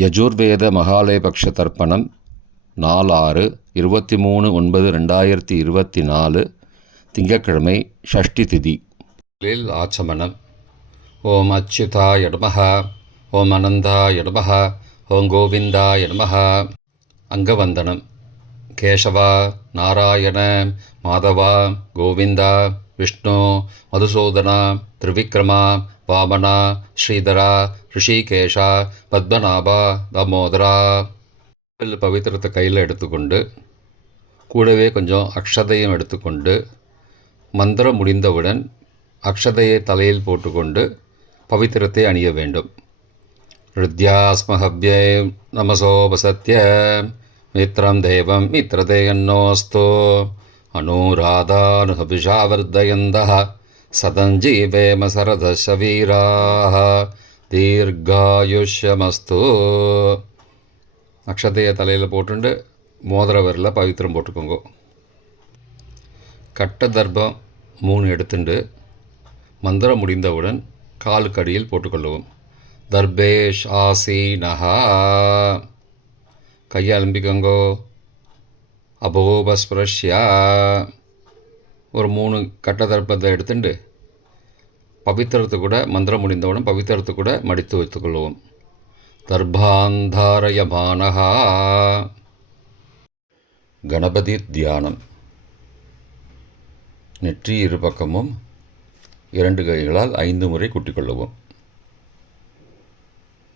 யஜுர்வேத மகாலயபக்ஷ தர்ப்பணம் 4/23/9/2024 திங்கட்கிழமை ஷஷ்டி திதி. ஆச்சமனம். ஓம் அச்சுதாய நமஹ, ஓம் அனந்தாய நமஹ, ஓம் கோவிந்தாய நமஹ. அங்கவந்தனம். கேசவா, நாராயண, மாதவா, கோவிந்தா, விஷ்ணு, மதுசூதனா, திரிவிக்ரமா, வாமனா, ஸ்ரீதரா, ரிஷிகேஷா, பத்மநாபா, தாமோதரா. பவித்திரத்தை கையில் எடுத்துக்கொண்டு கூடவே கொஞ்சம் அக்ஷதையும் எடுத்துக்கொண்டு மந்திரம் முடிந்தவுடன் அக்ஷதையை தலையில் போட்டுக்கொண்டு பவித்திரத்தை அணிய வேண்டும். ருத்யாஸ்மஹவ்யே நமசோபசத்ய மித்ரம் தேவம் மித்ரதேயன்னோஸ்தோ அனுராதானுஹபிஷாவர்தயந்தः சதஞ்சீவேம சரதசவீராः தீர்காயுஷ்யமஸ்து. அக்ஷதையை தலையில் போட்டுண்டு மோதிர விரலில் பவித்திரம் போட்டுக்கோங்க. கட்ட தர்ப்பம் 3 எடுத்துண்டு மந்திரம் முடிந்தவுடன் காலுக்கடியில் போட்டுக்கொள்ளவும். தர்பேஷ் ஆசீனஹா. கையை அலம்பிக்கோங்கோ. அபோபஸ்பிரஷ்யா. ஒரு 3 கட்ட தர்ப்பத்தை எடுத்துட்டு பவித்திரத்தை கூட மந்திரம் முடிந்தவுடன் பவித்திரத்தை கூட மடித்து வைத்துக்கொள்வோம். தர்பாந்தாரயமானஹா. கணபதி தியானம். நெற்றி இரு பக்கமும் 2 கைகளால் 5 முறை குட்டிக்கொள்ளவும்.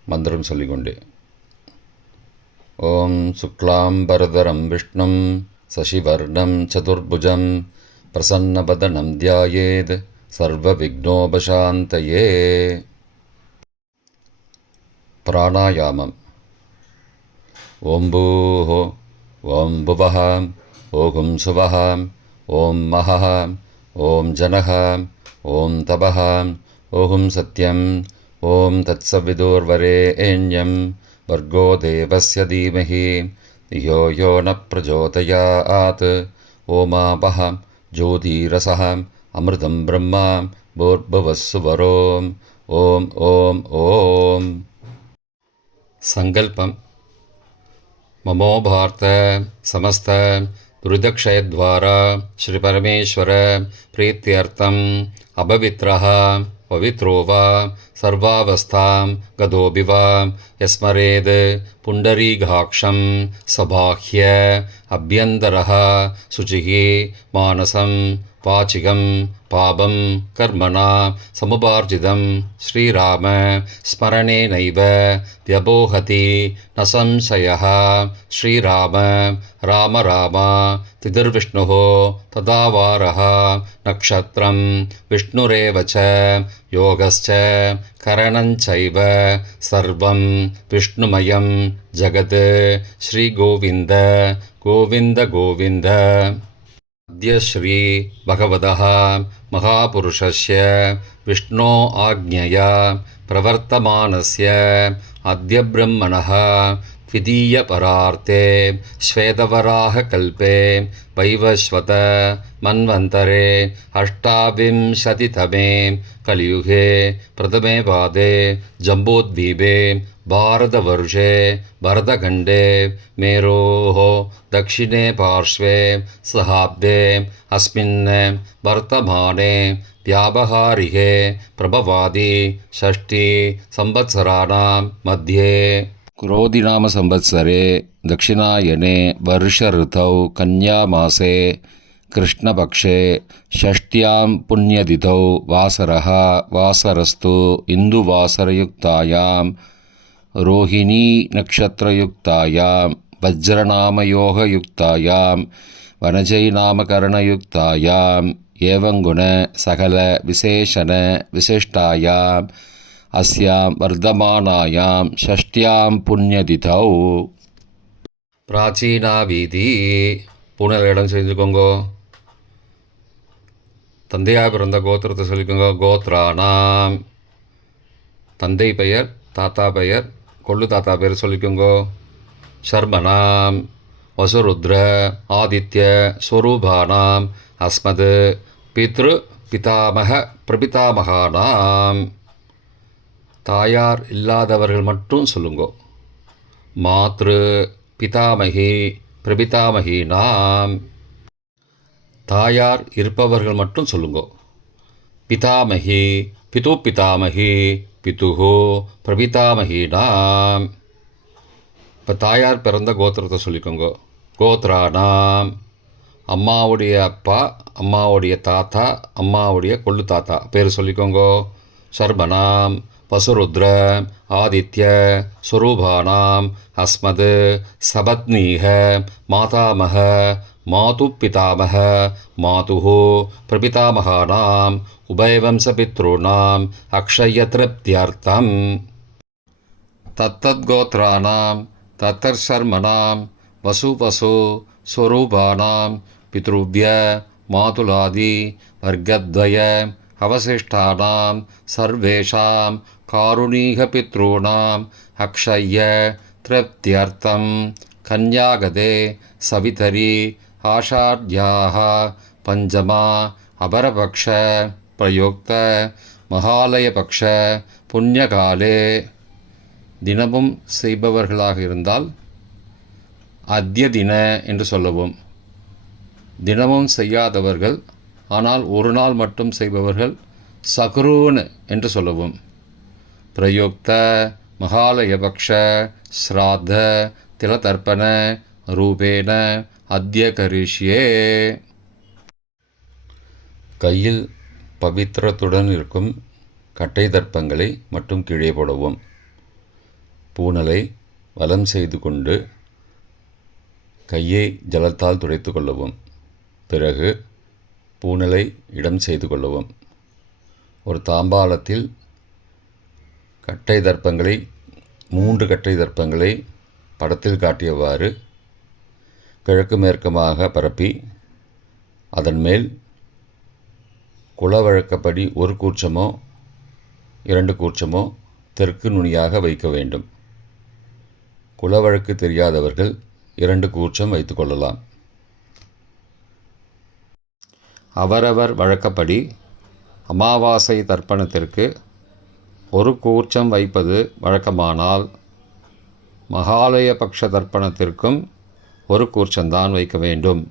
மந்திரம் சொல்லிக்கொண்டே. ஓம் சுக்லாம்பரதரம் விஷ்ணும் சசிவர்ணம் சதுர்புஜம் பிரசன்னபதனம் தியாயேத் சர்வ விக்னோபசாந்தயே. பிராணாயாமம். ஓம் பூஹ, ஓம் புவஹ, ஓம் சுவஹ, ஓம் மஹஹ, ஓம் ஜனஹ, ஓம் தபஹ, ஓம் சத்யம், ஓம் தத்சவிதுர்வரேண்யம் வர்கோ தேவஸ்ய தீமஹி தியோ யோ ந பிரச்சோதயாத். ஓமாபஹ ஜோதிரசஹ அமிர்தம் பிரம்மா பூர்புவஸ்ஸுவரோம். ஓம் ஓம் ஓம். சங்கல்பம். மமோ பார்த்த சமஸ்த துரிதக்ஷயத்வாரா ஸ்ரீ பரமேஸ்வர பிரீத்தியர்த்தம் அபவித்ரஹ பவித்ரோ வா சர்வாவஸ்தாம் கதோபி வா யஸ்மரேத் புண்டரீகாக்ஷம் சபாஹ்ய அப்யந்தரஹ சுச்சிஹி மானசம் வாச்சிகம் பாபம் கர்மணா சமுபார்ஜிதம் ஸ்ரீராம ஸ்மரணேனைவ வ்யபோஹதி ந சம்சயः. ஸ்ரீராம ராம ராம திதிர்விஷ்ணுः ததாவாரः நக்ஷத்ரம் விஷ்ணுரேவ ச யோகஸ்ச கரணஞ்சைவ சர்வம் விஷ்ணுமயம் ஜகத். ஸ்ரீகோவிந்த கோவிந்த கோவிந்த. அத்ய ஸ்ரீ பகவதः மகாபுருஷஸ்ய விஷ்ணோ ஆக்ஞயா பிரவர்த்தமானஸ்ய அத்ய பிரம்மணः த்விதீய பரார்த்தே ஸ்வேதவராக கல்பே வைவஸ்வத மன்வந்தரே அஷ்டாவிம்சதிதமே கலியுகே பிரதமே பாதே ஜம்போத்வீபே பாரதவர்ஷே பரதகண்டே மேரோः दक्षिणे पार्श्वे सहाब्दे अस्मिन् वर्तमाने व्यावहारिके प्रभवादि षष्ठी संवत्सराणां मध्ये क्रोधिनाम संवत्सरे दक्षिणायने वर्षऋतौ कन्यामासे कृष्णपक्षे षष्ट्यां पुण्यतिथौ वासरः वासरस्तु इन्दुवासरयुक्तायां रोहिणी नक्षत्रयुक्तायां वज्रनामयोगयुक्तायां वनजैनामकरणयुक्तायां एवंगुण सकल विशेषण विशिष्टायां अस्यां वर्धमानायां षष्ट्यां पुण्यतिथौ. प्राचीना வீதி. பூனல் இடம் செஞ்சுக்கோங்கோ. தந்தையாக பிறந்த கோத்திரத்தை சொல்லிக்கோங்க. கோத்ரானாம். தந்தை பெயர், தாத்தா பெயர், கொள்ளு தாத்தா பெயர் சொல்லிக்கோங்கோ. शर्मणां वसुरुद्र आदित्य स्वरूपाणां अस्मद् पितृ पितामह பிரபிதாமகானாம். தாயார் இல்லாதவர்கள் மட்டும் சொல்லுங்கோ. மாத்ரு பிதாமகி பிரபிதாமகீனாம். தாயார் இருப்பவர்கள் மட்டும் சொல்லுங்கோ. பிதாமகி பிது பிதாமகி பிதுஹோ பிரபிதாமகீனாம். இப்போ தாயார் பிறந்த கோத்திரத்தை சொல்லிக்கோங்க. கோத்ரானாம், அம்மாவுடைய அப்பா, அம்மாவுடைய தாத்தா, அம்மாவுடைய கொள்ளு தாத்தா பேர் சொல்லிக்கோங்க. சர்மனாம் வசுருத்ர ஆதித்ய ஸ்வரூபானாம் அஸ்மத் சபத்னீக மாதாமக மாது பிதாமக மாதுஹோ பிரபிதாமகானாம் உபயவம்சபித்ருணாம் அக்ஷய திருப்தியர்த்தம். தத்தத்கோத்ரானாம் தத்தர்ஷர்மனாம் வசு ஸ்வரூபானாம் பித்ருவ்ய மாதுலாதி வர்க்கத்வய அவசிஷ்டானாம் சர்வேஷாம் காருணீகபித்ருணாம் அக்ஷய திருப்தியர்த்தம் கன்யாகதே சவிதரி ஆஷாட்யாः பஞ்சமா அபரபக்ஷ பிரயுக்த மகாலயபக்ஷ புண்ணியகாலே. தினமும் செய்பவர்களாக இருந்தால் அத்ய தின என்று சொல்லவும். தினமும் செய்யாதவர்கள் ஆனால் ஒரு நாள் மட்டும் செய்பவர்கள் சகுரூன் என்று சொல்லவும். பிரயுக்த மகாலயபக்ஷ ஸ்ராத்த திலதர்ப்பண ரூபேன அத்ய கரிஷ்யே. கையில் பவித்திரத்துடன் இருக்கும் கட்டை தர்ப்பங்களை மட்டும் கீழே போடவும். பூனலை வலம் செய்து கொண்டு கையை ஜலத்தால் துடைத்து கொள்ளவும். பிறகு பூனலை இடம் செய்து கொள்ளவும். ஒரு தாம்பாளத்தில் கட்டை தர்ப்பங்களை 3 கட்டை தர்ப்பங்களை படத்தில் காட்டியவாறு கிழக்கு மேற்கமாக பரப்பி அதன் மேல் குலவழக்கப்படி 1 கூர்ச்சமோ 2 கூர்ச்சமோ தெற்கு நுனியாக வைக்க வேண்டும். குலவழக்கு தெரியாதவர்கள் 2 கூர்ச்சம் வைத்து கொள்ளலாம். அவரவர் வழக்கப்படி அமாவாசை தர்ப்பணத்திற்கு 1 கூர்ச்சம் வைப்பது வழக்கமானால் மகாலயபக்ஷ தர்ப்பணத்திற்கும் 1 கூர்ச்சம்தான் வைக்க வேண்டும்.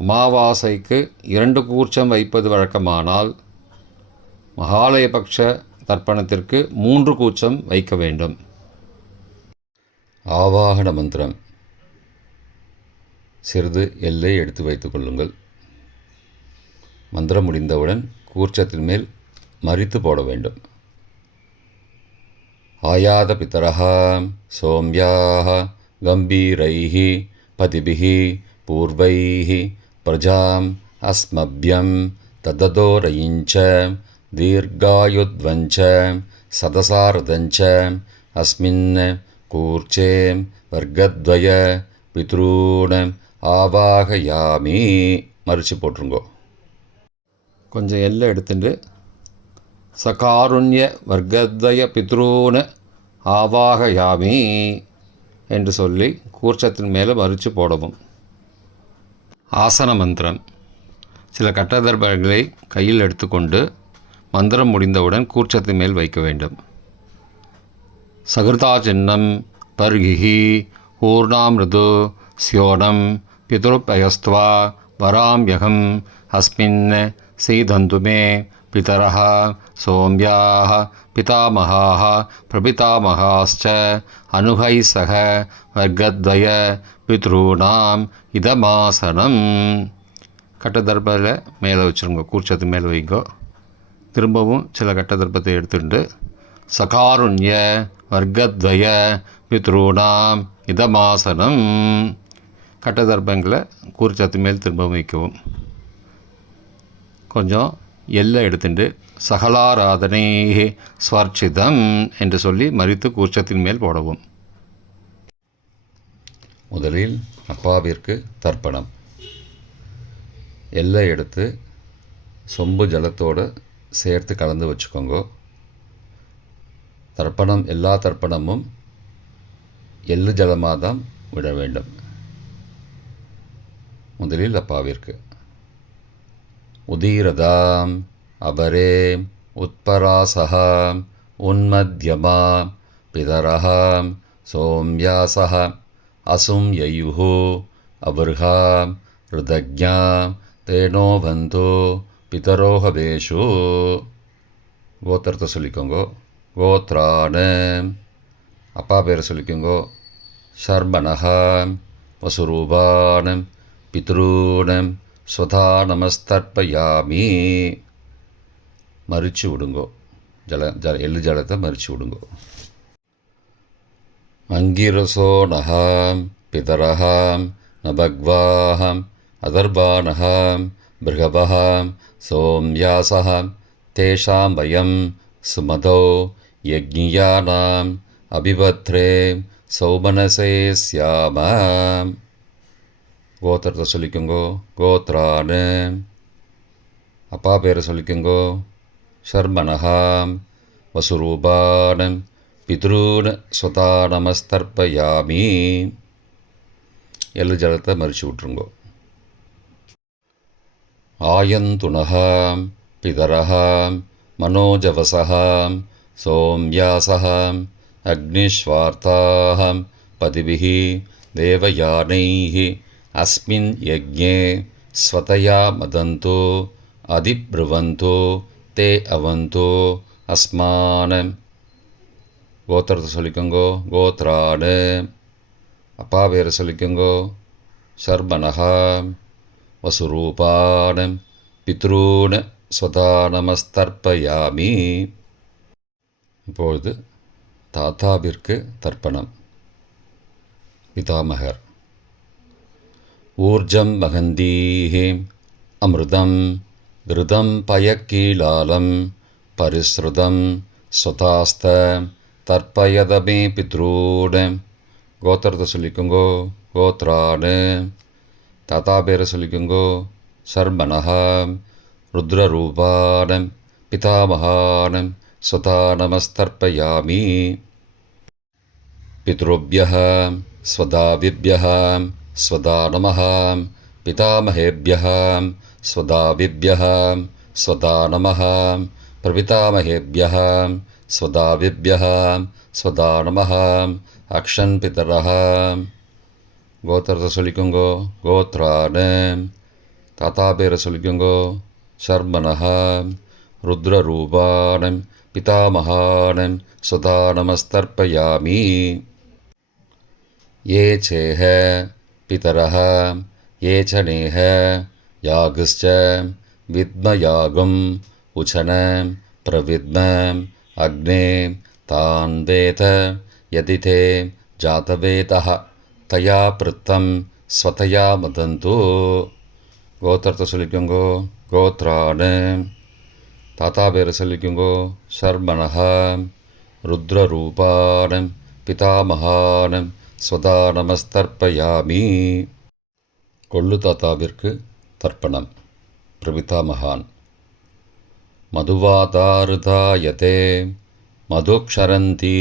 அமாவாசைக்கு 2 கூர்ச்சம் வைப்பது வழக்கமானால் மகாலயபக்ஷ தர்ப்பணத்திற்கு 3 கூர்ச்சம் வைக்க வேண்டும். ஆவாகன மந்திரம். சிறிது எல்லை எடுத்து வைத்துக் கொள்ளுங்கள். மந்திரம் முடிந்தவுடன் கூர்ச்சத்தின் மேல் மரித்து போட வேண்டும். ஆயாத பிதரஹ சோம்யாஹ கம்பீரைஹி பதிபிஹி பூர்வைஹி பிரஜாம் அஸ்மப்யம் தததோரயிஞ்ச தீர்காயுத்வஞ்ச சதசாரதஞ்ச அஸ்மின் கூர்ச்சே வர்க்கத்வய பித்ரூண ஆவாகயாமி. மறித்து போட்டுருங்கோ. கொஞ்சம் எல்லை எடுத்துட்டு சகாருண்ய வர்க்கத்வய பித்ரூண ஆவாகயாமி என்று சொல்லி கூர்ச்சத்தின் மேலே மறித்து போடவும். ஆசன மந்திரம். சில கட்டதர்பங்களை கையில் எடுத்துக்கொண்டு மந்திரம் முடிந்தவுடன் கூர்ச்சத்தின் மேல் வைக்க வேண்டும். சகிருதா சின்னம் பர்கிஹி ஊர்ணாமிருது ஸ்யோனம் பிதுருப்பயஸ்த்வா வராம்யகம் அஸ்மின் சீதந்துமே பிதரஹ சோம்யாஹ பிதாமகாஹ பிரபிதாமகாஸ்ச அனுகை சக வர்க்கத்வய பித்ருணாம் இதமாசனம். கட்டதர்பத்தில் மேலே வச்சுருங்க. கூர்ச்சத்து மேலே வைங்கோ. திரும்பவும் சில கட்டதர்ப்பத்தை எடுத்துட்டு சகாருண்ய வர்க்கத்வய பித்ருணாம் இதமாசனம். கட்டதர்ப்பங்களை கூர்ச்சத்து மேல் திரும்பவும் வைக்கவும். கொஞ்சம் எல்லை எடுத்துட்டு சகலாராதனை ஸ்வர்ச்சிதம் என்று சொல்லி மறித்து கூர்ச்சத்தின் மேல் போடவும். முதலில் அப்பாவிற்கு தர்ப்பணம். எல்லை எடுத்து சொம்பு ஜலத்தோடு சேர்த்து கலந்து வச்சுக்கோங்க. தர்ப்பணம் எல்லா தர்ப்பணமும் எள்ளு ஜலமாக தான் விட வேண்டும். முதலில் அப்பாவிற்கு உதீரதாம் அபரே உத்பராசகாம் உன்மத்யமாம் பிதரஹாம் சோம்யாசः அசும் யயுஹு அபர்ஹாம் ருதக்ஞாம் தேனோ பந்தோ பிதரோஹவேஷு. கோத்திரத்தை சொல்லிக்கோங்கோ. கோத்ரான அப்பா பேரை சொல்லிக்கோங்கோ. ஷர்மணஹாம் வசுரூபானம் பித்ரூனம் ஸ்வதா நமஸ்தர்ப்பயாமி. மறிச்சு விடுங்கோ. எள்ளு ஜலத்தை மறிச்சு விடுங்கோ. அங்கிரசோ நகாம் பிதரஹாம் நபக்வாஹாம் அதர்பானஹாம் பிருகபஹாம் சோம்யாசஹாம் தேஷாம் வயம் சுமதோ யக்ஞியானாம் அபிபத்ரே சௌமனசே ஸ்யாமாம். கோத்திரத்தை சொல்லிக்கோங்கோ. கோத்ரானு அப்பா பேரை சொல்லிக்கோங்கோ. ஷர்மணஹாம் வசுரூபானம் பித்ரூன் ஸ்வதா நமஸ்தர்ப்பயாமி. எள்ளு ஜலத்தை மறிச்சு விட்ருங்கோ. ஆயந்துணஹாம் பிதரஹாம் மனோஜவசஹாம் சோம்யாசஹாம் அக்னிஷ்வார்த்தாஹாம் பதிபிஹி தேவயானைஹி அஸ்மின் யக்ஞே ஸ்வதயா மதந்தோ அதிப்ருவந்தோ தே அவந்தோ அஸ்மானம். கோத்திரத்தை சொல்லிக்கோங்கோ. கோத்ரானு அப்பா பேரை சொல்லிக்கோங்கோ. ஷர்மணஹாம் வசுரூபானம் பித்ரூன் ஸ்வதா நமஸ்தர்ப்பயாமி. இப்பொழுது தாத்தாவிற்கு தர்ப்பணம். பிதாமகர். ஊர்ஜம் மகந்தீஹி அமிர்தம் கிருதம் பயக்கீலாலம் பரிஸ்ருதம் ஸ்வதாஸ்த தர்ப்பயதமே பித்ரூன். கோத்திரத்தை சொல்லிக்கோங்கோ. கோத்ரானு தாத்தா பேரை சொல்லிக்கோங்கோ. ஷர்மணஹாம் ருத்ரரூபானம் பிதாமகானம் ஸ்வதா நமஸ்தர்ப்பயாமி. பித்ருभ्यः ஸ்வதாவிभ्यः ஸ்வதா நமः பிதாமகேभ्यः ஸ்வதாவிभ्यः ஸ்வதா நமः பிரபிதாமகேभ्यः ஸ்வதாவிभ्यः ஸ்வதா நமः அக்ஷன் பிதரः. கோத்திரத்தை சொல்லிக்கோங்கோ. கோத்ரானு தாத்தா பேரை சொல்லிக்கோங்கோ. ஷர்மணஹாம் ருத்ரரூபானம் பிதாமகானம் ஸ்வதா நமஸ்தர்ப்பயாமி. ये चेह पितरः ये च नेह यागश्च विद्मयागुम् उचनं प्रविद्मम् अग्ने तान् वेद यदि ते जातवेदः तया पृत्तं स्वतया मदन्तु. கோத்திரத்தை சொல்லிக்கோங்கோ. கோத்ரானு தாத்தா பேரை சொல்லிக்கோங்கோ. ஷர்மணஹாம் ருத்ரரூபானம் பிதாமகானம் ஸ்வதா நமஸ்தர்ப்பயாமி. கொள்ளு தாத்தாவிற்கு தர்ப்பணம். பிரபிதாமகான். மதுவாதாருதாயதே மதுக்ஷரந்தி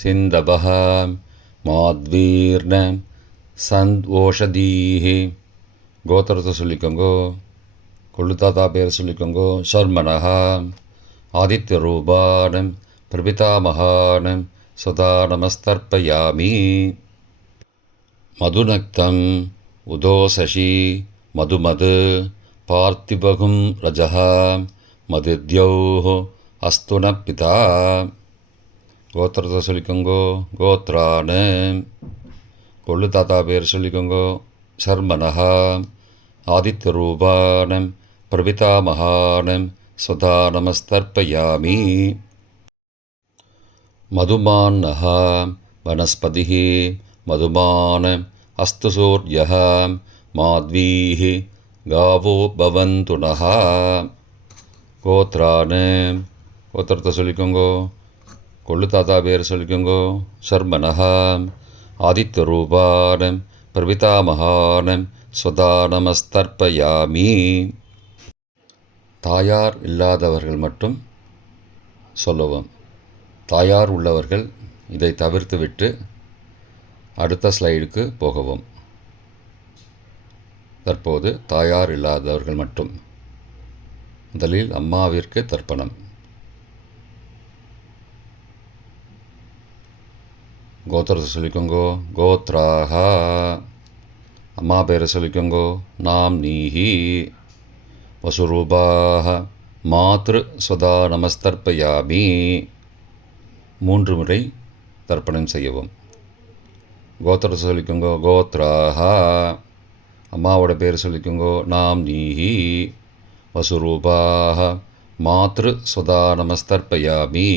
சிந்தபஹ மாத்வீர்ண சந்த்வோஷதீஹி. கோத்திரத்தை சொல்லிக்கோங்கோ. கொள்ளு தாத்தா பேரை சொல்லிக்கோங்கோ. ஷர்மணஹாம் ஆதித்யரூபானம் பிரபிதாமகானம் ஸ்வதா நமஸ்தர்ப்பயாமி. மதுநக்தம் உதோசசி மதுமது பார்த்திபகும் ரஜः மதித்யௌः அஸ்து ந பிதா. கோத்திரத்தை சொல்லிக்கோங்கோ. கோத்ரானு கொள்ளு தாத்தா பேர் சொல்லிக்கோங்கோ. ஷர்மணஹாம் ஆதித்யரூபானம் பிரபிதாமகானம் ஸ்வதா நமஸ்தர்ப்பயாமி. மதுமான்னः वनस्पतिः मधुमान् अस्तु सूर्यः माध्वीः गावो भवन्तु नः. கோத்ரானு கோத்திரத்தை சொல்லிக்கோங்கோ. கொள்ளு தாத்தா பேர் சொல்லிக்கோங்கோ. ஷர்மணஹாம் ஆதித்யரூபானம் பிரபிதாமகானம் ஸ்வதா நமஸ்தர்ப்பயாமி. தாயார் இல்லாதவர்கள் மட்டும் சொல்லவும். தாயார் உள்ளவர்கள் இதை தவிர்த்துவிட்டு அடுத்த ஸ்லைடுக்கு போகவும். தற்போது தாயார் இல்லாதவர்கள் மட்டும். முதலில் அம்மாவிற்கு தர்ப்பணம். கோத்திரத்தை சொல்லிக்கோங்கோ. கோத்ராக. அம்மா பேரை சொல்லிக்கோங்கோ. நாம் நீஹி. வசுரூபாக. மாத்ரு ஸ்வதா நமஸ்தர்ப்பயாமி. 3 முறை தர்ப்பணம் செய்யவும். கோத்திரத்தை சொல்லிக்கோங்கோ. கோத்ராக. அம்மாவோட பேர் சொல்லிக்கோங்கோ. நாம் நீஹி. வசுரூபாக. மாத்ரு ஸ்வதா நமஸ்தர்ப்பயாமி.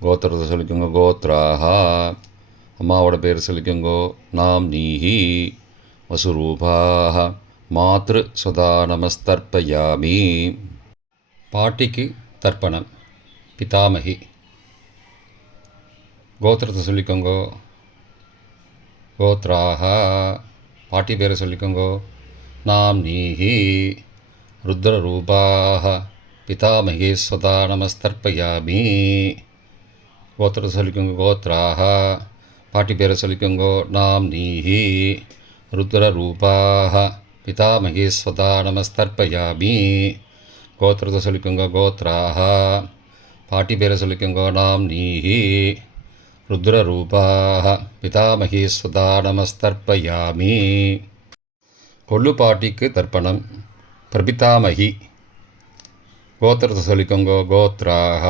கோத்திரத்தை சொல்லிக்கோங்க. கோத்ராக. அம்மாவோட பேர் சொல்லிக்கோங்கோ. நாம் நீஹி. வசுரூபாக. மாத்ரு ஸ்வதா நமஸ்தர்ப்பயாமி. பாட்டிக்கு தர்ப்பணம். பிதாமகி. கோத்திரத்தை சொல்லிக்கோங்கோ. கோத்ராக. பாட்டி பேரை சொல்லிக்கோங்கோ. நாம் நீஹி. ருத்ரரூபாக. பிதாமகி ஸ்வதா நமஸ்தர்ப்பயாமி. கோத்திரத்தை சொல்லிக்கோங்க. கோத்ராக. பாட்டி பேரை சொல்லிக்கோங்கோ. நாம் நீஹி. ருத்ரரூபாக. பிதாமகி ஸ்வதா நமஸ்தர்ப்பயாமி. கோத்திரத்தை சொல்லிக்கோங்க. கோத்ராக. பாட்டி பேரை சொல்லிக்கோங்கோ. நாம் நீஹி. ருத்ரரூபாக. பிதாமகி ஸ்வதா நமஸ்தர்ப்பயாமி. கொள்ளு பாட்டிக்கு தர்ப்பணம். பிரபிதாமகி. கோத்திரத்தை சொல்லிக்கோங்கோ. கோத்ராக.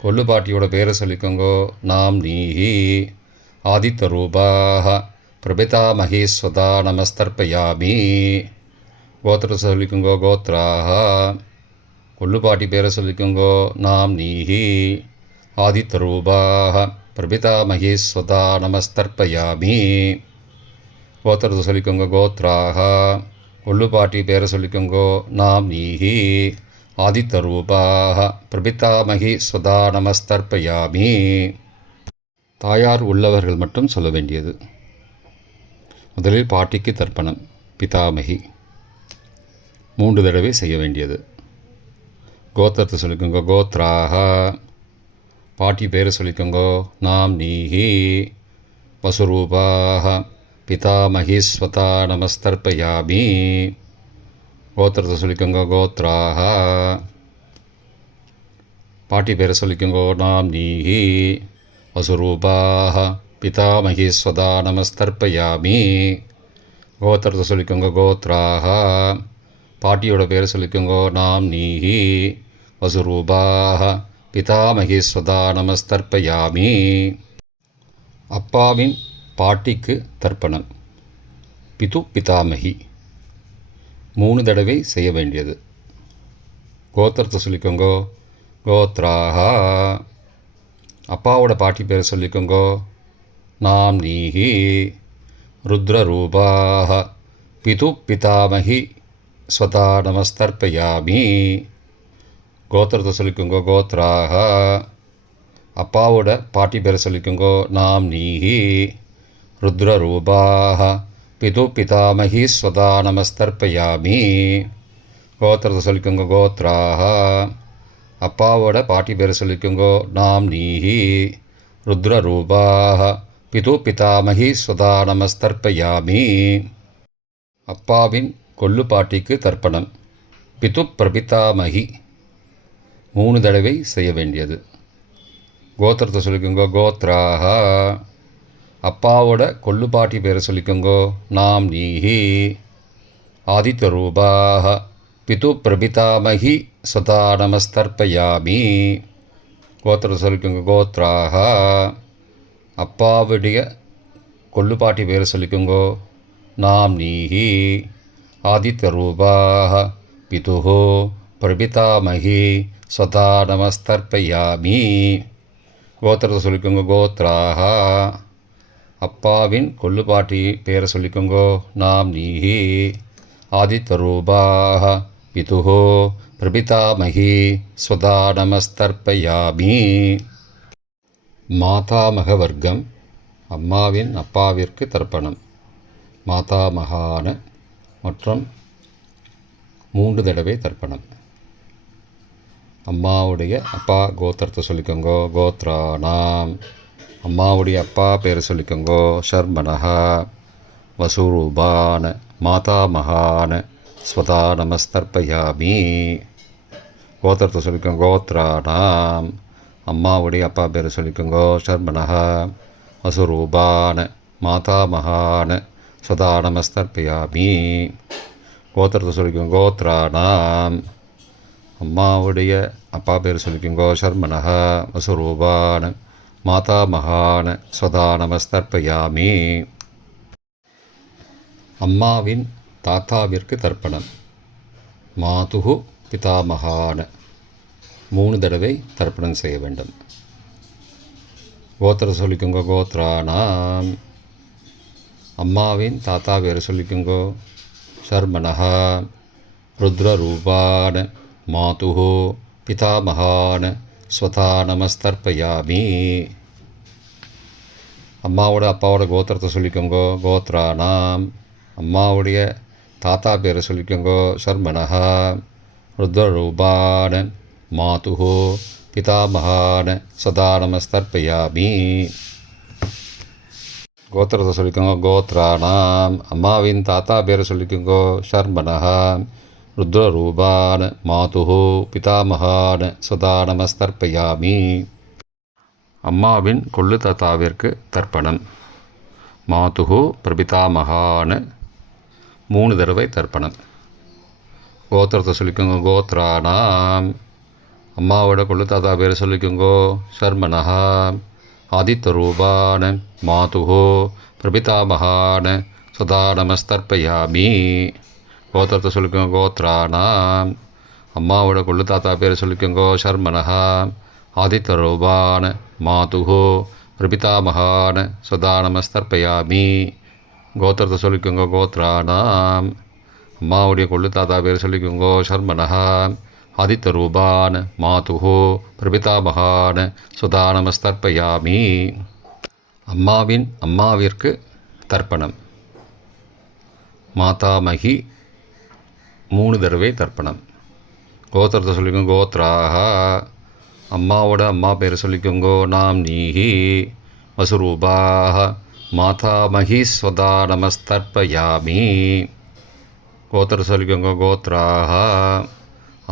கொள்ளு பாட்டியோட பேரை சொல்லிக்கோங்கோ. நாம் நீஹி. ஆதித்யரூபாக. பிரபிதாமகி ஸ்வதா நமஸ்தர்ப்பயாமி. கோத்திரத்தை சொல்லிக்கோங்கோ. கோத்ராக. கொள்ளு பாட்டி பேரை சொல்லிக்கோங்கோ. நாம் நீஹி. ஆதித்யரூபாக. பிரபிதாமகி ஸ்வதா நமஸ்தர்ப்பயாமி. கோத்திரத்தை சொல்லிக்கோங்க. கோத்ராக. கொள்ளு பாட்டி பேரை சொல்லிக்கோங்கோ. நாம் நீஹி. ஆதித்யரூபாக. பிரபிதாமகி ஸ்வதா நமஸ்தர்ப்பயாமி. தாயார் உள்ளவர்கள் மட்டும் சொல்ல வேண்டியது. முதலில் பாட்டிக்கு தர்ப்பணம். பிதாமகி. 3 தடவை செய்ய வேண்டியது. கோத்திரத்தை சொல்லிக்கோங்க. கோத்ராக. பாட்டி பேரை சொல்லிக்கோங்கோ. நாம் நீஹி. வசுரூபாக. பிதாமகி ஸ்வதா நமஸ்தர்ப்பயாமி. கோத்திரத்தை சொல்லிக்கோங்க. கோத்ராக. பாட்டி பேரை சொல்லிக்கோங்கோ. நாம் நீஹி. வசுரூபாக. பிதாமகி ஸ்வதா நமஸ்தர்ப்பயாமி. கோத்திரத்தை சொல்லிக்கோங்க. கோத்ராக. பாட்டியோட பேரை சொல்லிக்கோங்கோ. நாம் நீஹி. வசுரூபாக. பிதாமகி ஸ்வதா நமஸ்தர்ப்பயாமி. அப்பாவின் பாட்டிக்கு தர்ப்பணம். பிது பிதாமகி. 3 தடவை செய்ய வேண்டியது. கோத்திரத்தை சொல்லிக்கோங்கோ. கோத்ராக. அப்பாவோட பாட்டி பேரை சொல்லிக்கோங்கோ. நாம் நீஹி. ருத்ரரூபாக. பிது பிதாமகி ஸ்வதா நமஸ்தர்ப்பயாமி. கோத்திரத்தை சொல்லிக்கோங்கோ. கோத்ராக. அப்பாவோட பாட்டி பேரை சொல்லிக்கோங்கோ. நாம் நீஹி. ருத்ரரூபாக. பிது பிதாமகி ஸ்வதா நமஸ்தர்ப்பயாமி. கோத்திரத்தை சொல்லிக்கோங்க. கோத்ராக. அப்பாவோட பாட்டி பேரை சொல்லிக்கோங்கோ. நாம் நீஹி. ருத்ரரூபாக. பிது பிதாமகி ஸ்வதா நமஸ்தர்ப்பயாமி. அப்பாவின் கொள்ளு பாட்டிக்கு தர்ப்பணம். பிது பிரபிதாமகி. 3 தடவை செய்ய வேண்டியது. கோத்திரத்தை சொல்லிக்கோங்கோ. கோத்ராக. அப்பாவோட கொள்ளு பாட்டி பேரை சொல்லிக்கோங்கோ. நாம் நீஹி. ஆதித்யரூபாக. பிது பிரபிதாமகி ஸ்வதா நமஸ்தர்ப்பயாமி. கோத்திரத்தை சொல்லிக்கோங்க. கோத்ராக. அப்பாவுடைய கொள்ளு பாட்டி பேரை சொல்லிக்கோங்கோ. நாம் நீஹி. ஆதித்யரூபாக. பிதுஹோ பிரபிதாமகி ஸ்வதா நமஸ்தர்ப்பயாமி. கோத்திரத்தை சொல்லிக்கோங்க. கோத்ராக. அப்பாவின் கொள்ளு பாட்டி பேரை சொல்லிக்கோங்கோ. நாம் நீஹி. ஆதித்யரூபாக. பிதுஹோ பிரபிதாமகி ஸ்வதா நமஸ்தர்ப்பயாமி. மாதாமக வர்க்கம். அம்மாவின் அப்பாவிற்கு தர்ப்பணம். மாதாமகான மற்றும் 3 தடவை தர்ப்பணம். அம்மாவுடைய அப்பா கோத்திரத்தை சொல்லிக்கோங்கோ. கோத்ரானாம். அம்மாவுடைய அப்பா பேரை சொல்லிக்கோங்கோ. ஷர்மனஹா. வசுரூபான. மாதாமகான ஸ்வதா நமஸ்தர்ப்பயாமி. கோத்திரத்தை சொல்லிக்கோங்க. கோத்ரானாம். அம்மாவுடைய அப்பா பேரை சொல்லிக்கோங்கோ. ஷர்மனஹா. வசுரூபான் மாதாமகான் சதா நமஸ்தர்ப்பயாமி. கோத்திரத்தை சொல்லிக்கோங்க. கோத்ராணாம் அம்மாவுடைய அப்பா பேர் சொல்லிக்கோங்க. சர்மனஹ வசுரூபான் மாதாமகான் சதா நமஸ்தர்ப்பயாமி. அம்மாவின் தாத்தாவிற்கு தர்ப்பணம். மாதுகு பிதாமகான் 3 தடவை தர்ப்பணம் செய்ய வேண்டும். கோத்திரத்தை சொல்லிக்கோங்க. கோத்ராணாம் அம்மாவின் தாத்தா பேர் சொல்லிக்கோங்க. சர்மனஹ ருத்ரரூபான் மாதுகு பிதாமகான் ஸ்வதா நமஸ்தர்ப்பயாமி. அம்மாவோட அப்பாவோட கோத்திரத்தை சொல்லிக்கோங்க. கோத்ராணாம் அம்மாவுடைய தாத்தா பேரை சொல்லிக்கோங்க. சர்மனஹ ருத்ரரூபான் மாதுகு பிதாமகான் சதா நமஸ்தர்ப்பயாமி. கோத்திரத்தை சொல்லிக்கோங்க. கோத்ராணாம் அம்மாவின் தாத்தா பேரை சொல்லிக்கோங்க. சர்மனஹ ருத்ரரூபான் மாதுகு பிதாமகான் சதா நமஸ்தர்ப்பயாமி. அம்மாவின் கொள்ளு தாத்தாவிற்கு தர்ப்பணம். மாதுகு பிரபிதாமகான் 3 தடவை தர்ப்பணம். கோத்திரத்தை சொல்லிக்கோங்க. கோத்ராணாம் அம்மாவோட கொள்ளு தாத்தா பேர் சொல்லிக்கோங்க. சர்மனஹ ஆதித்யரூபான் மாதுகு பிரபிதாமகான் சதா நமஸ்தர்ப்பயாமி. கோத்திரத்தை சொல்லிக்கோங்க. கோத்ராணாம் அம்மாவோட கொள்ளு தாத்தா பேர் சொல்லிக்கோங்க. சர்மனஹ ஆதித்யரூபான் மாதுகு பிரபிதாமகான் சதா நமஸ்தர்ப்பயாமி. கோத்திரத்தை சொல்லிக்கோங்க. கோத்ராணாம் அம்மாவுடைய கொள்ளு தாத்தா பேர் சொல்லிக்கோங்க. சர்மனஹ ஆதித்யரூபான் மாதுகு பிரபிதாமகான் சதா நமஸ்தர்ப்பயாமி. அம்மாவின் அம்மாவிற்கு தர்ப்பணம். மாதாமகி 3 தடவை தர்ப்பணம். கோத்திரத்தை சொல்லிக்கோங்க. கோத்ராஹ அம்மாவோட அம்மா பேர் சொல்லிக்கோங்க. நாம் நீஹி வசுரூபாஹ மாதாமகி ஸ்வதா நமஸ்தர்ப்பயாமி. கோத்திரத்தை சொல்லிக்கோங்க. கோத்ராஹ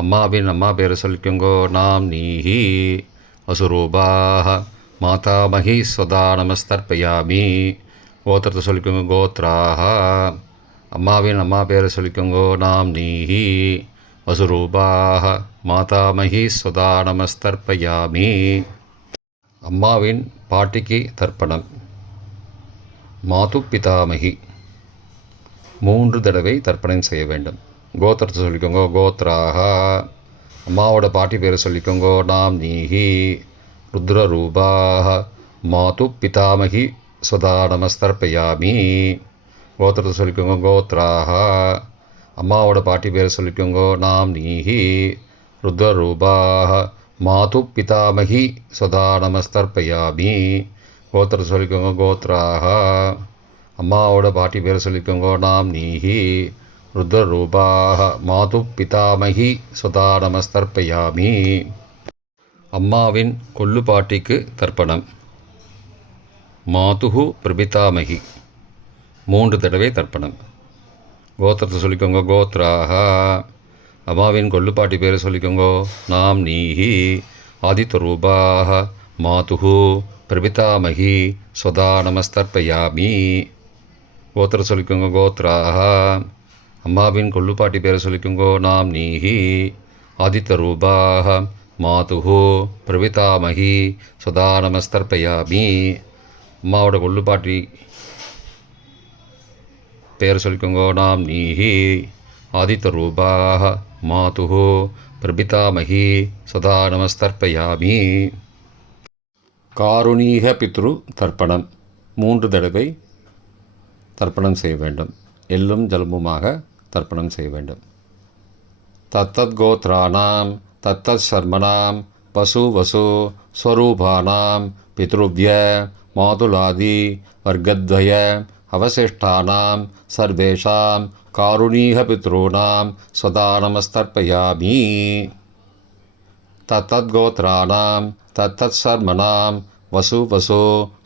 அம்மாவின் அம்மா பேர் சொல்லிக்கோங்க. நாம் நீஹி வசுரூபாஹ மாதாமகி ஸ்வதா நமஸ்தர்ப்பயாமி. கோத்திரத்தை சொல்லிக்கோங்க. கோத்ராஹ அம்மாவின் அம்மா பேர் சொல்லிக்கோங்க. நாம் நீஹி வசுரூபாஹ மாதாமகி ஸ்வதா நமஸ்தர்ப்பயாமி. அம்மாவின் பாட்டிக்கு தர்ப்பணம். மாது பிதாமகி 3 தடவை தர்ப்பணம் செய்ய வேண்டும். கோத்திரத்தை சொல்லிக்கோங்க. கோத்ராஹ அம்மாவோட பாட்டி பேர் சொல்லிக்கோங்க. நாம் நீஹி ருத்ரரூபாஹ மாது பிதாமகி ஸ்வதா நமஸ்தர்ப்பயாமி. கோத்திரத்தை சொல்லிக்கோங்க. கோத்ராஹ அம்மாவோட பாட்டி பேர் சொல்லிக்கோங்க. நாம் நீஹி ருத்ரரூபாஹ மாது பிதாமகி ஸ்வதா நமஸ்தர்ப்பயாமி. கோத்திரத்தை சொல்லிக்கோங்க. கோத்ராஹ அம்மாவோட பாட்டி பேர் சொல்லிக்கோங்க. நாம் நீஹி ருத்ரரூபாஹ மாது பிதாமகி ஸ்வதா நமஸ்தர்ப்பயாமி. அம்மாவின் கொள்ளு பாட்டிக்கு தர்ப்பணம். மாதுகு பிரபிதாமகி 3 தடவை தர்ப்பணம். கோத்திரத்தை சொல்லிக்கோங்க. கோத்ராஹ அம்மாவின் கொள்ளுப்பாட்டி பேர் சொல்லிக்கோங்க. நாம் நீஹி ஆதித்யரூபாஹ மாதுகு பிரபிதாமகி ஸ்வதா நமஸ்தர்ப்பயாமி. கோத்திரம் சொல்லிக்கோங்க. கோத்ராஹ அம்மாவின் கொள்ளுப்பாட்டி பேர் சொல்லிக்கோங்க. நாம் நீஹி ஆதித்யரூபாஹ மாதுகு பிரபிதாமகி ஸ்வதா நமஸ்தர்ப்பயாமி. அம்மாவோட கொள்ளுப்பாட்டி பேர் சொல்லிக்கோங்க. நாம் நீஹி ஆதித்யரூபாஹ மாதுகு பிரபிதாமகி சதா நமஸ்தர்ப்பயாமி. காருணீக பித்ரு தர்ப்பணம் 3 தடவை தர்ப்பணம் செய்ய வேண்டும். எள்ளும் ஜலமுமாக தர்ப்பணம் செய்ய வேண்டும். தத்தத் கோத்ராணாம் தத்தத் சர்மணாம் பசு வசு ஸ்வரூபானாம் பித்ருவ்ய மாதுலாதி வர்க்கத்வய அவசிஷ்டானாம் சர்வேஷாம் காருணீக பித்ருணாம் சதா நமஸ்தர்ப்பயாமி. தத்தத் கோத்ராணாம் தத்தத் சர்மணாம் வசு வசு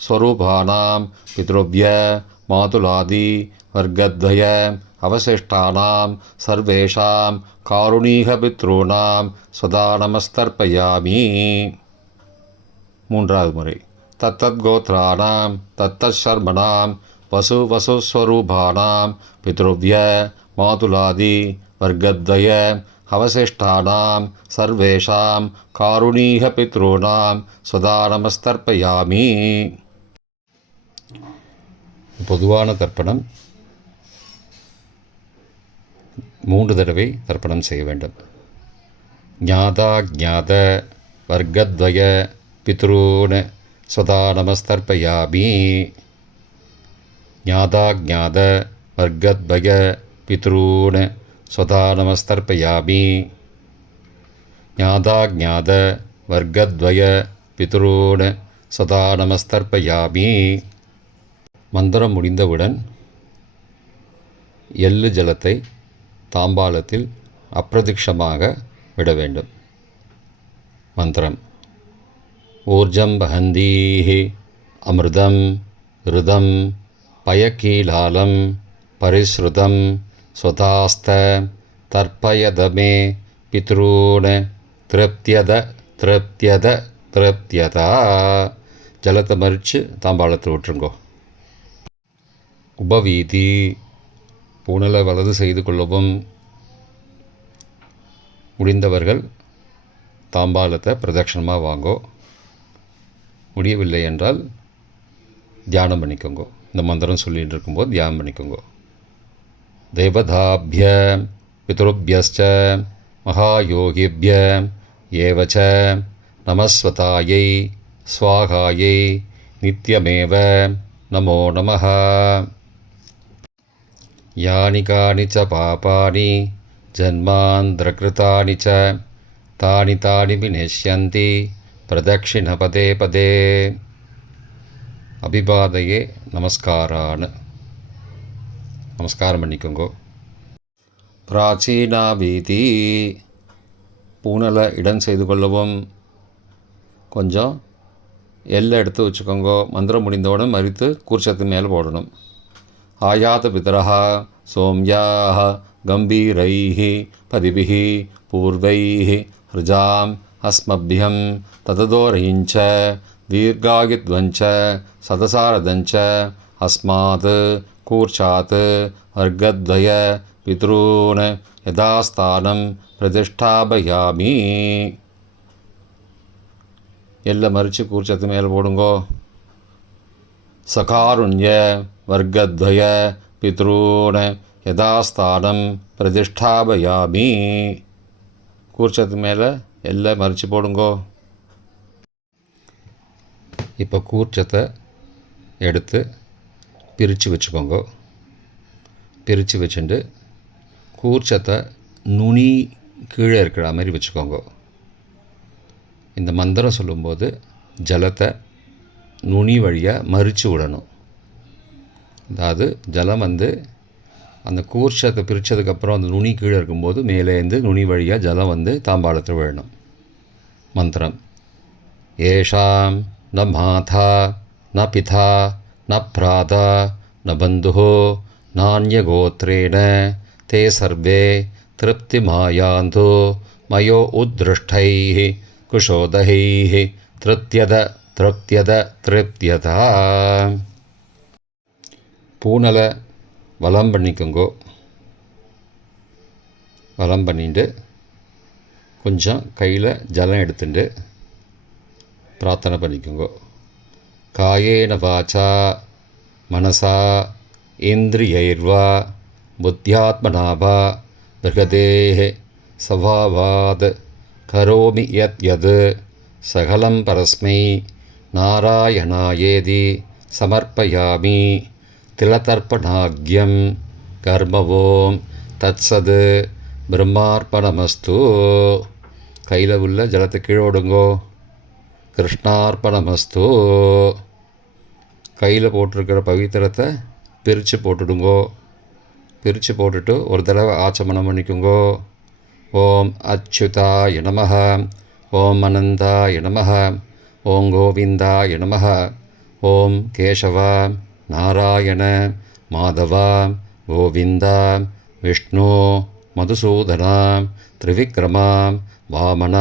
ஸ்வரூபானாம் பித்ருவ்ய மாதுலாதி வர்க்கத்வய அவசிஷ்டானாம் சர்வேஷாம் காருணீக பித்ருணாம் சதா நமஸ்தர்ப்பயாமி. 3வது முறை. தத்தத்கோத்ராணாம் தத்தர்மணாம் வசுஸ்வரூபானாம் பித்ருவ்ய மாதுலாதி வர்க்கத்வய அவசிஷ்டானாம் சர்வேஷாம் காருணீக பித்ருணாம் சதா நமஸ்தர்ப்பயாமி. பொதுவான தர்ப்பணம் 3 தடவை தர்ப்பணம் செய்ய வேண்டும். ஞாதா ஞாத வர்க்கத்வய பித்ரூன் சதா நமஸ்தர்ப்பயாமி. ஞாதா ஞாத வர்க்கத்வய பித்ரூன் சதா நமஸ்தர்ப்பயாமி. ஞாதா ஞாத வர்க்கத்வய பித்ரூன் சதா நமஸ்தர்ப்பயாமி. மந்திரம் முடிந்தவுடன் எள்ளு ஜலத்தை தாம்பாளத்தில் அப்பிரதிக்ஷமாக விட வேண்டும். மந்திரம்: ஊர்ஜம் வஹந்தீஹி அமிர்தம் ருதம் பயக்கீலாலம் பரிஸ்ருதம் ஸ்வதாஸ்த தர்ப்பயதமே பித்ரூன் திருப்தியத திருப்தியத திருப்தியதா. ஜலத்தை மறித்து தாம்பாளத்தில் விட்டுருங்கோ. உபவீதி: பூணலை வலது செய்து கொள்ளவும். முடிந்தவர்கள் தாம்பாளத்தை பிரதட்சணமாக வாங்கோ. முடியவில்லை என்றால் தியானம் பண்ணிக்கோங்கோ. இந்த மந்திரம் சொல்லிகிட்டு இருக்கும்போது தியானம் பண்ணிக்கோங்கோ. தேவதாபிய பித்ருபியஸ்ச மகாயோகிபிய ஏவச்ச நமஸ்வதாயை ஸ்வாகாயை நித்யமேவ நமோ நமः. யானி கானி ச பாபானி ஜன்மாந்திரகிருதானி ச தானி தானி விநஷ்யந்தி பிரதக்ஷிண பதே பதே. அபிபாதையே நமஸ்காரான். நமஸ்காரம் பண்ணிக்கோங்கோ. பிராச்சீனா வீதி: பூணலை இடம் செய்து கொள்ளவும். கொஞ்சம் எல்லை எடுத்து வச்சுக்கோங்கோ. மந்திரம் முடிந்தவுடன் மறித்து கூர்ச்சத்து மேலே போடணும். ஆயாத பிதரஹ சோம்யாஹ கம்பீரைஹி பதிபிஹி பூர்வைஹி ருஜாம் அஸ்மபியம் தததோரயிஞ்ச தீர்காயுத்வஞ்ச சதசாரதஞ்ச அஸ்மாத் கூர்ச்சாத் வர்க்கத்வய பித்ரூன் யதாஸ்தானம் பிரதிஷ்டாபயாமி. எல்லாம் மறித்து கூர்ச்சத்து மேலே போடுங்கோ. சகாருண்ய வர்க்கத்வய பித்ரூன் யதாஸ்தானம் பிரதிஷ்டாபயாமி. கூர்ச்சத்து மேலே எல்லாம் மறித்து போடுங்கோ. இப்போ கூர்ச்சத்தை எடுத்து பிரித்து வச்சுக்கோங்க. பிரித்து வச்சுட்டு கூர்ச்சத்தை நுனி கீழே இருக்கிற மாதிரி வச்சுக்கோங்க. இந்த மந்திரம் சொல்லும்போது ஜலத்தை நுனி வழியாக மறித்து விடணும். அதாவது ஜலம் அந்த கூர்ச்சத்தை பிரித்ததுக்கப்புறம் அந்த நுனி கீழே இருக்கும்போது மேலேருந்து நுனி வழியாக ஜலம் தாம்பாளத்தில் விழணும். மந்திரம்: ஏஷாம் ந மாதா ந பிதா ந பிராதா ந பந்துஹோ நான்யகோத்ரேண தே சர்வே திருப்திமாயாந்து மயோ உத்ருஷ்டைஹி குஷோதஹைஹி திருப்தியத திருப்தியத திருப்தியதா. பூணலை வலம் பண்ணிக்கோங்கோ. வலம் பண்ணிட்டு கொஞ்சம் கையில் ஜலம் எடுத்துட்டு பிரார்த்தனை பண்ணிக்கோங்கோ. காயேன வாச்சா மனசா இந்திரியைர்வா புத்தியாத்மனாவா பிருகதேஹ சவாவாத் கரோமி யத் யத் சகலம் பரஸ்மை நாராயணாயேதி சமர்ப்பயாமி. திலதர்ப்பணாக்யம் கர்மவோம் தத்சத் பிரம்மார்ப்பணமஸ்து. கையில் உள்ள ஜலத்தை கீழோடுங்கோ. கிருஷ்ணார்ப்பணமஸ்து. கையில் போட்டிருக்கிற பவித்திரத்தை பிரித்து போட்டுடுங்கோ. பிரித்து போட்டுட்டு ஒரு தடவை ஆச்சமனம் பண்ணிக்கோங்கோ. ஓம் அச்சுதாய நமஹ, ஓம் அனந்தாய நமஹ, ஓம் கோவிந்தாய நமஹ, ஓம் கேசவ நாராயண மாதவ கோவிந்த விஷ்ணு மதுசூதன திரிவிக்ரம வாமன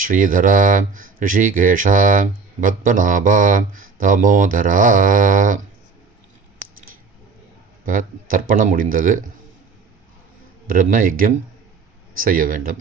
ஸ்ரீதர ரிஷிகேஷ பத்மநாபா தாமோதரா. இப்போ தர்ப்பணம் முடிந்தது. பிரம்ம யஜ்யம் செய்ய வேண்டும்.